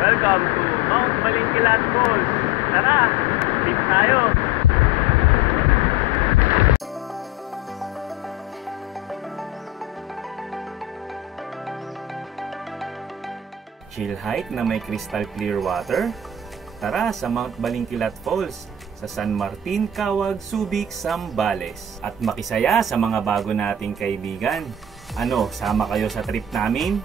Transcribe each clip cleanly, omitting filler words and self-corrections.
Welcome to Mount Balingkilan Falls. Tara, trip tayo. Chill hike na may crystal clear water. Tara sa Mount Balingkilan Falls sa San Martin, Cawag, Subic, Zambales. At makisaya sa mga bago nating kaibigan. Ano, sama kayo sa trip namin?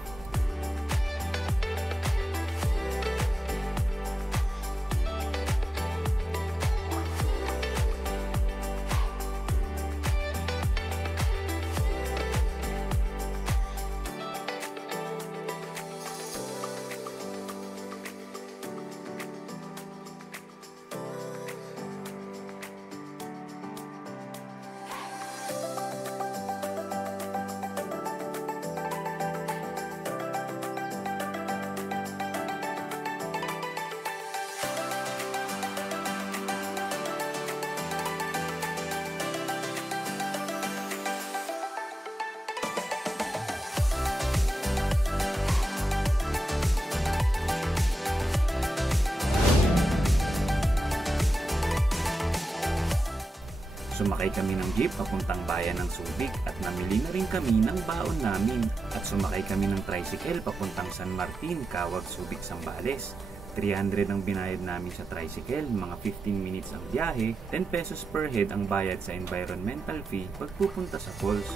Sumakay kami ng jeep papuntang bayan ng Subic at namili na rin kami ng baon namin. At sumakay kami ng tricycle papuntang San Martin, Cawag, Subic, Zambales. 300 ang binayad namin sa tricycle, mga 15 minutes ang biyahe, 10 pesos per head ang bayad sa environmental fee pagpupunta sa falls.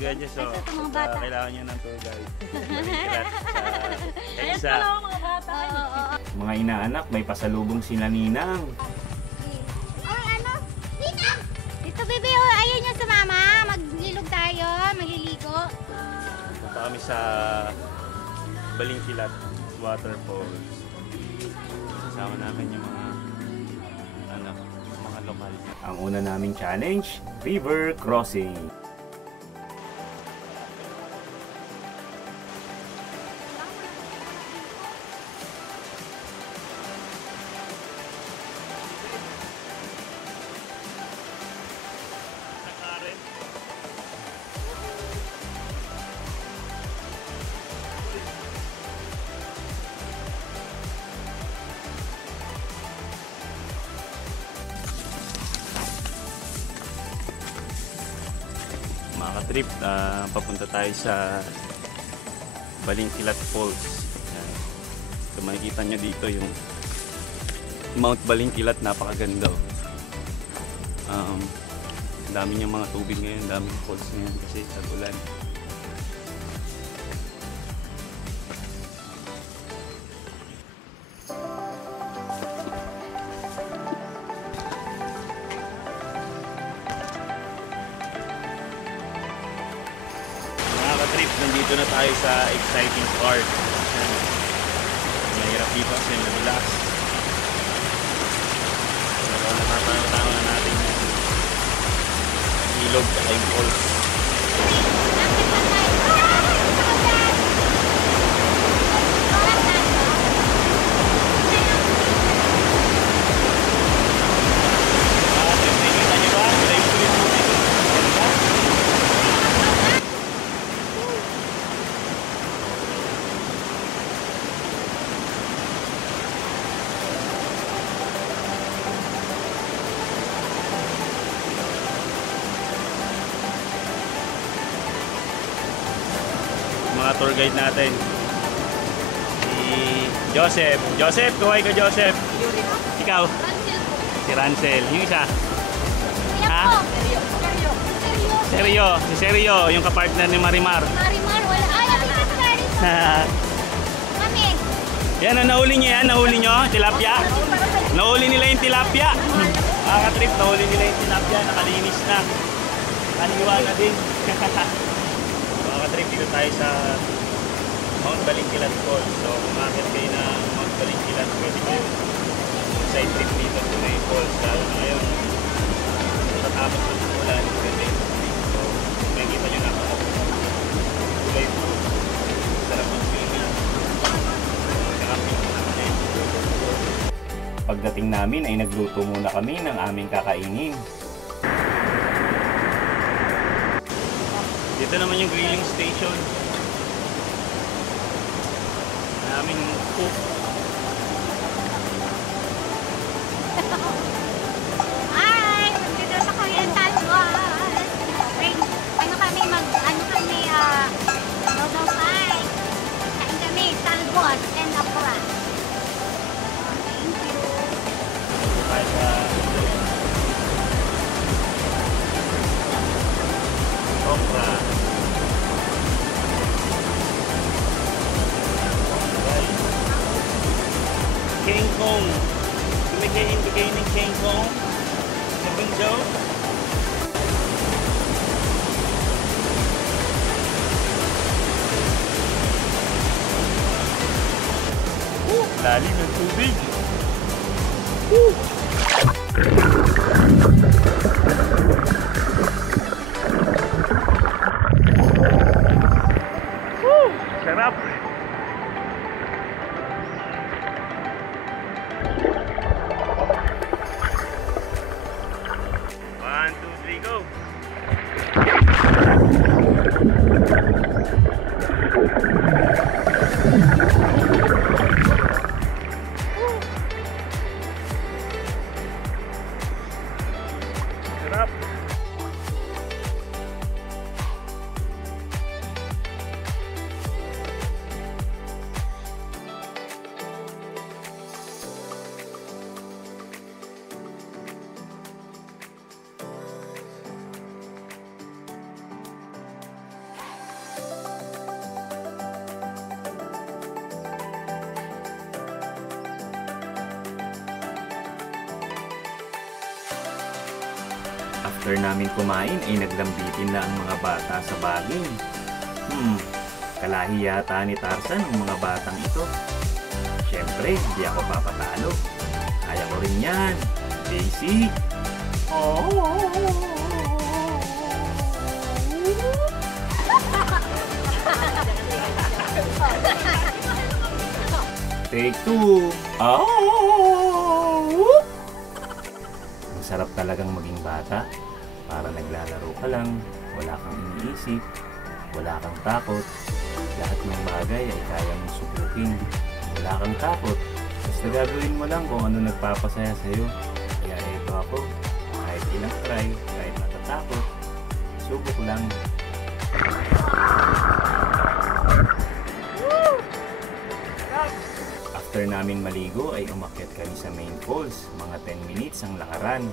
Sige, so, kailangan nyo ng tour guide. Mga inaanak, may pasalubong sila Ninang. Bebe, oh, ayaw niya sa mama. Maglilog tayo, magliligo. Punta kami sa Balingkilan Waterfalls. Kasama namin yung mga lokal. Ang una naming challenge, river crossing. Mga ka-trip, papunta tayo sa Balingkilan Falls. So, makikita nyo dito yung Mount Balingkilan, napakaganda. Dami niyang mga tubig ngayon, daming falls ngayon kasi sa ulan. Trip, nandito na tayo sa exciting part. Mahirap dito kasi nadulas. Pero natatanaw na natin yung ilog at yung falls. Mga tour guide natin si Joseph. Joseph, kaway ka Joseph. Ikaw? Si Rancel. Yung isa? Ha? Seryo. Si Seryo, yung kapartner ni Marimar. Marimar, wala. Ay, kami. Yan, nahuli nyo yan. Nahuli nyo, tilapia. Nahuli nila yung tilapia. Trip, nahuli nila yung tilapia. Nakalinis na. Kaniwa na din. Trip, dito tayo sa Mount Balingkilan Falls. So, umakit kayo na Mount Balingkilan, pwede kayo side trip dito sa may falls. Lalo na ngayon, tatapos na sa ulan, pwede. So, may kita nyo na ako. Kulay po. Sarap ng swimming. Camping na kami. Pagdating namin ay nagluto muna kami ng aming kakainin. Dito naman yung grilling station. Naming cook. King Kong. Bigay ni King Kong. Sa Bunjo. Lalim ng tubig. Sarap. 1, 2, 3, go. Sarap. After namin kumain ay naglambitin na ang mga bata sa baging. Kalahi yata ni Tarzan ang mga batang ito. Siyempre, hindi ako papatalo. Kaya ko rin yan. Daisy! Take 2. Ang sarap talagang maging bata. Para naglalaro ka lang, wala kang iniisip, wala kang takot. Lahat ng bagay ay kaya mong subukin. Wala kang takot. Basta gagawin mo lang kung ano nagpapasaya sa'yo. Kaya ito ako, kahit ilang try, kahit natatakot, subok lang. After namin maligo ay umakyat kami sa main falls. Mga 10 minutes ang lakaran.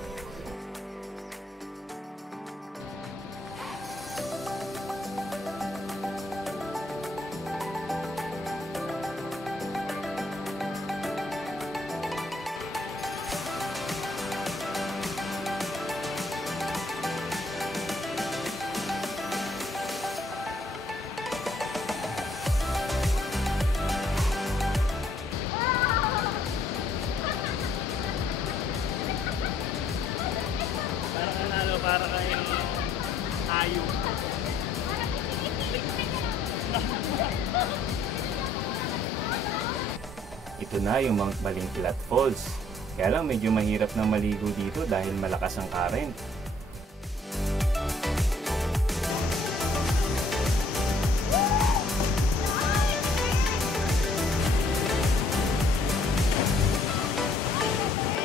Para kayong tayo. Ito na yung Mount Balingkilat Falls. Kaya lang medyo mahirap na maligo dito dahil malakas ang current.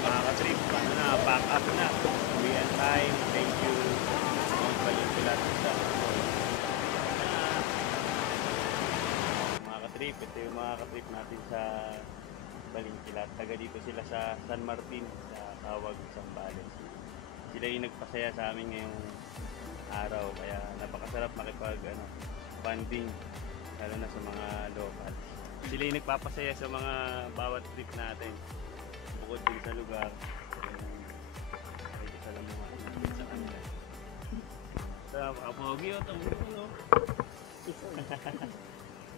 Makaka-trip pa na, pack up na. Uwian time. Thank you. Mount Balingkilat. Makaka-trip. Ito yung makaka-trip natin sa Balingkilat. Taga dito sila sa San Martin, sa Kawag, Zambales. Sila yung nagpasaya sa amin ngayong araw. Kaya napakasarap makipag bonding, lalo na sa mga locals. Sila yung nagpapasaya sa mga bawat trip natin. Bukod din sa lugar, pwede sa lamuhan natin sa kanila. Sa Apogi o Tamuno.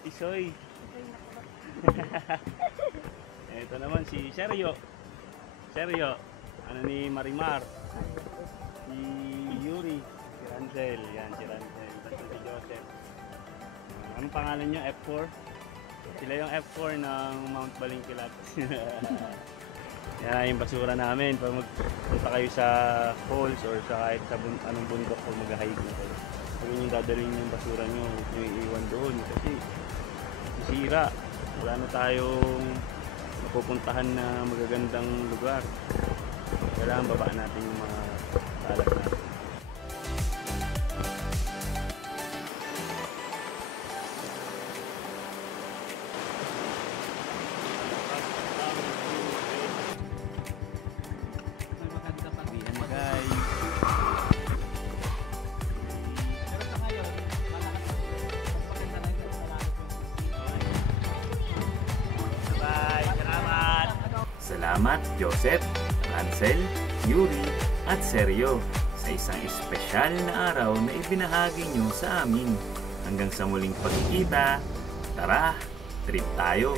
Isoy. Ito naman si Sergio. Ano ni Marimar. Si Yuri. Si Rancel. Yan, si Rancel. Tapos si Joseph. Anong pangalan nyo? F4? Sila yung F4 ng Mount Balingkilat. Yan yung basura namin. Pag magpunta kayo sa falls or sa kahit sa anong bundok o mag-hike na kayo. Pag yung dadalhin yung basura nyo, huwag nyo iiwan doon. Kasi masira. Wala na tayong mapupuntahan na magagandang lugar. Kailangan babaan natin yung mga kalat natin. Ayan guys. Bye, salamat. Salamat Joseph, Ansel, Yuri at Sergio sa isang espesyal na araw na ibinahagi nyo sa amin. Hanggang sa muling pagkikita, tara, trip tayo!